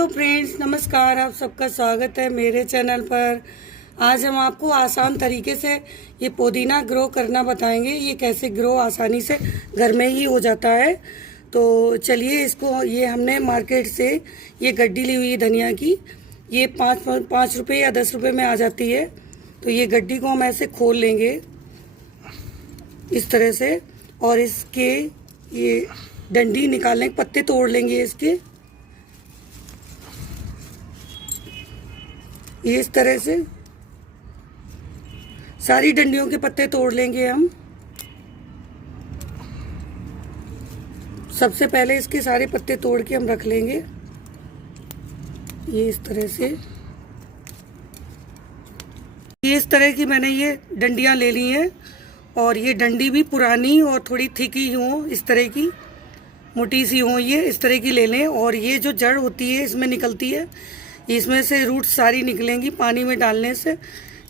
Hello friends, नमस्कार। आप सबका स्वागत है मेरे चैनल पर। आज हम आपको आसान तरीके से ये पुदीना ग्रो करना बताएंगे। ये कैसे ग्रो आसानी से घर में ही हो जाता है। तो चलिए, इसको ये हमने मार्केट से ये गड्डी ली हुई है धनिया की। ये पाँच रुपये या 10 रुपये में आ जाती है। तो ये गड्डी को हम ऐसे खोल लेंगे इस तरह से, और इसके ये डंडी निकालने के पत्ते तोड़ लेंगे इसके, ये इस तरह से सारी डंडियों के पत्ते तोड़ लेंगे हम। सबसे पहले इसके सारे पत्ते तोड़ के हम रख लेंगे ये इस तरह से। ये इस तरह की मैंने ये डंडियां ले ली हैं, और ये डंडी भी पुरानी और थोड़ी थिक ही हो, इस तरह की मोटी सी हो, ये इस तरह की ले लें। और ये जो जड़ होती है इसमें निकलती है, इसमें से रूट सारी निकलेंगी पानी में डालने से।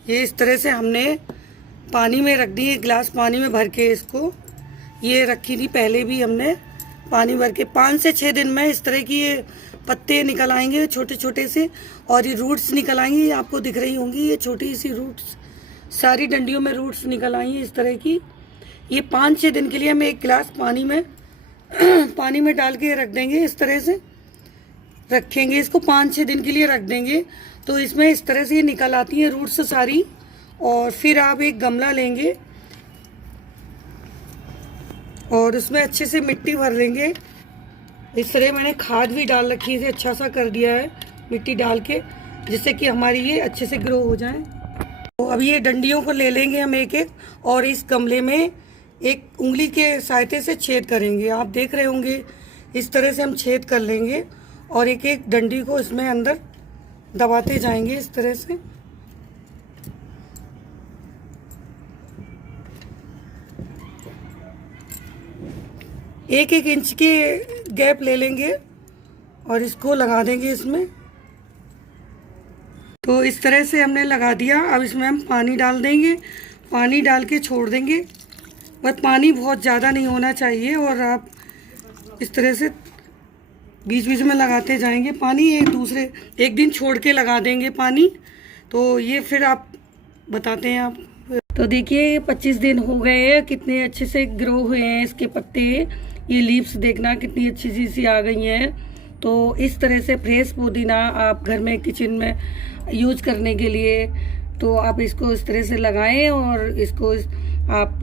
ये इस तरह से हमने पानी में रख दी, एक गिलास पानी में भर के इसको ये रखी थी पहले भी हमने पानी भर के। 5 से 6 दिन में इस तरह की ये पत्ते निकल आएंगे छोटे छोटे से, और ये रूट्स निकल आएंगी। ये आपको दिख रही होंगी, ये छोटी सी रूट्स, सारी डंडियों में रूट्स निकल आएंगी इस तरह की। ये 5-6 दिन के लिए हम एक गिलास पानी में डाल के रख देंगे। इस तरह से रखेंगे इसको, 5-6 दिन के लिए रख देंगे। तो इसमें इस तरह से ये निकल आती है रूट्स सारी। और फिर आप एक गमला लेंगे और उसमें अच्छे से मिट्टी भर लेंगे। इस तरह मैंने खाद भी डाल रखी है, अच्छा सा कर दिया है मिट्टी डाल के, जिससे कि हमारी ये अच्छे से ग्रो हो जाए। तो अब ये डंडियों को ले लेंगे हम एक एक, और इस गमले में एक उंगली के सहायता से छेद करेंगे। आप देख रहे होंगे, इस तरह से हम छेद कर लेंगे और एक एक डंडी को इसमें अंदर दबाते जाएंगे इस तरह से। एक एक इंच के गैप ले लेंगे और इसको लगा देंगे इसमें। तो इस तरह से हमने लगा दिया। अब इसमें हम पानी डाल देंगे, पानी डाल के छोड़ देंगे। बस पानी बहुत ज़्यादा नहीं होना चाहिए, और आप इस तरह से बीच बीच में लगाते जाएंगे पानी। एक दिन छोड़ के लगा देंगे पानी। तो ये फिर आप बताते हैं आप। तो देखिए 25 दिन हो गए हैं, कितने अच्छे से ग्रो हुए हैं इसके पत्ते। ये लीव्स देखना कितनी अच्छी सी आ गई हैं। तो इस तरह से फ्रेश पुदीना आप घर में किचन में यूज करने के लिए, तो आप इसको इस तरह से लगाएं, और इसको आप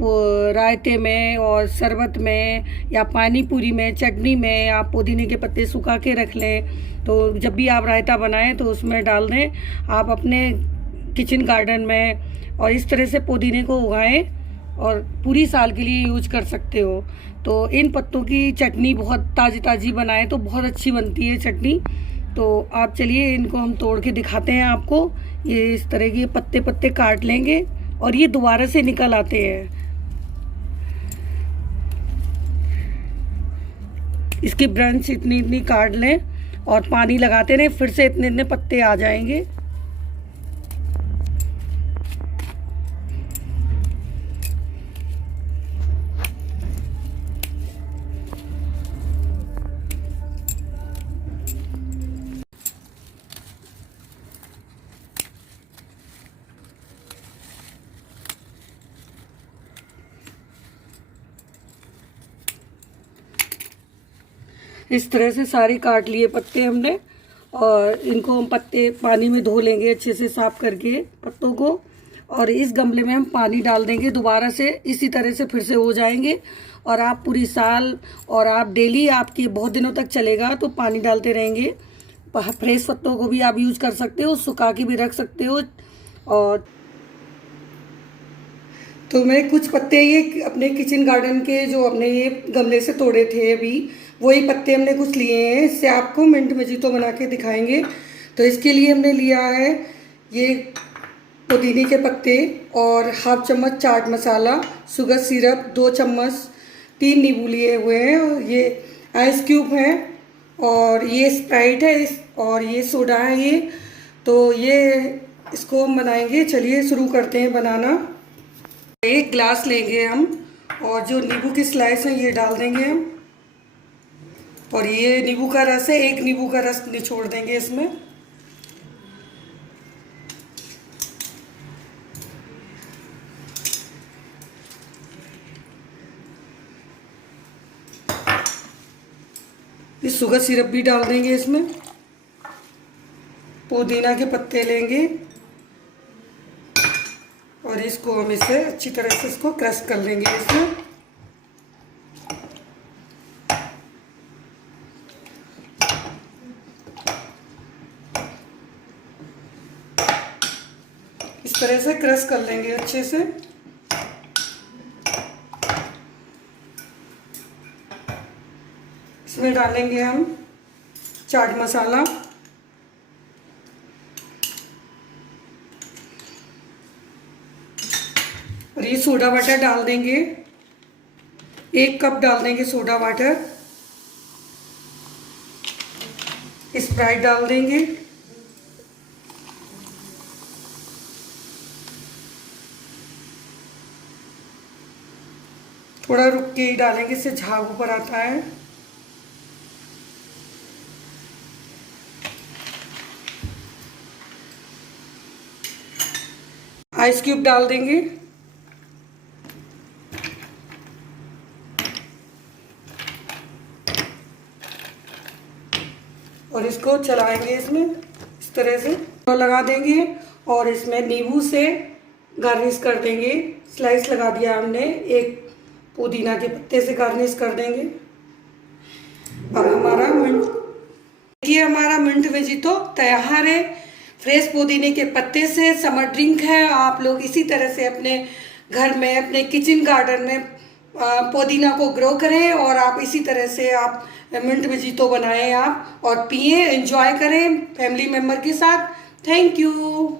रायते में और शरबत में या पानी पूरी में, चटनी में आप पुदीने के पत्ते सुखा के रख लें। तो जब भी आप रायता बनाएं तो उसमें डाल दें आप अपने किचन गार्डन में, और इस तरह से पुदीने को उगाएं और पूरी साल के लिए यूज कर सकते हो। तो इन पत्तों की चटनी बहुत ताज़ी ताज़ी बनाएं तो बहुत अच्छी बनती है चटनी। तो आप चलिए इनको हम तोड़ के दिखाते हैं आपको। ये इस तरह के पत्ते पत्ते काट लेंगे और ये दोबारा से निकल आते हैं। इसकी ब्रांच इतनी इतनी काट लें और पानी लगाते रहें, फिर से इतने इतने पत्ते आ जाएंगे। इस तरह से सारी काट लिए पत्ते हमने, और इनको हम पत्ते पानी में धो लेंगे अच्छे से साफ करके पत्तों को। और इस गमले में हम पानी डाल देंगे दोबारा से, इसी तरह से फिर से हो जाएंगे। और आप पूरी साल, और आप डेली, आपके बहुत दिनों तक चलेगा तो पानी डालते रहेंगे। फ्रेश पत्तों को भी आप यूज़ कर सकते हो, सुखा के भी रख सकते हो। और तो मैं कुछ पत्ते ये अपने किचन गार्डन के जो अपने ये गमले से तोड़े थे अभी, वही पत्ते हमने कुछ लिए हैं। इससे आपको मिंट मजीतो बना के दिखाएंगे। तो इसके लिए हमने लिया है ये पुदीने के पत्ते, और 1/2 चम्मच चाट मसाला, शुगर सिरप 2 चम्मच, 3 नींबू लिए हुए हैं, और ये आइस क्यूब हैं, और ये स्प्राइट है, और ये सोडा है ये। तो ये इसको हम बनाएंगे। चलिए शुरू करते हैं बनाना। एक गिलास लेंगे हम, और जो नींबू की स्लाइस है ये डाल देंगे हम। और ये नींबू का रस है, 1 नींबू का रस निचोड़ देंगे इसमें। ये शुगर सिरप भी डाल देंगे इसमें। पुदीना के पत्ते लेंगे और इसको हम इसे अच्छी तरह से इसको क्रश कर लेंगे इसमें। इस तरह से क्रश कर लेंगे अच्छे से। इसमें डालेंगे हम चाट मसाला, और ये सोडा वाटर डाल देंगे। 1 कप डाल देंगे सोडा वाटर। स्प्राइट डाल देंगे। थोड़ा रुक के ही डालेंगे, इससे झाग ऊपर आता है। आइस क्यूब डाल देंगे। और इसको चलाएंगे इसमें इस तरह से और लगा देंगे। और इसमें नींबू से गार्निश कर देंगे। स्लाइस लगा दिया हमने, 1 पुदीना के पत्ते से गार्निश कर देंगे। अब हमारा मिंट वेजिटो तैयार है। फ्रेश पुदीने के पत्ते से समर ड्रिंक है। आप लोग इसी तरह से अपने घर में, अपने किचन गार्डन में पुदीना को ग्रो करें और आप इसी तरह से आप मिंट वेजिटो बनाएं आप और पिए, एंजॉय करें फैमिली मेम्बर के साथ। Thank you.